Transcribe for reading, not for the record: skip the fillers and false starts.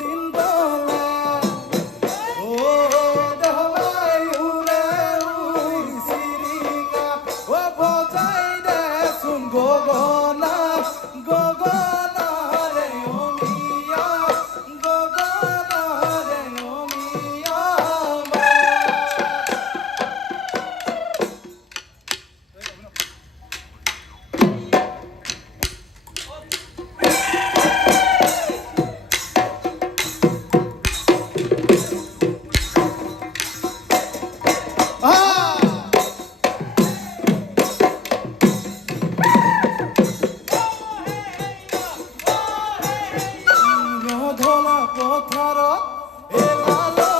দিন গলা ও দেহলাই উরে উইছিরিকা ও বজাই দে শুন গগনা গগনা রে ও মিয়া গগনা রে ও মিয়া ধলা পথাৰত এলাল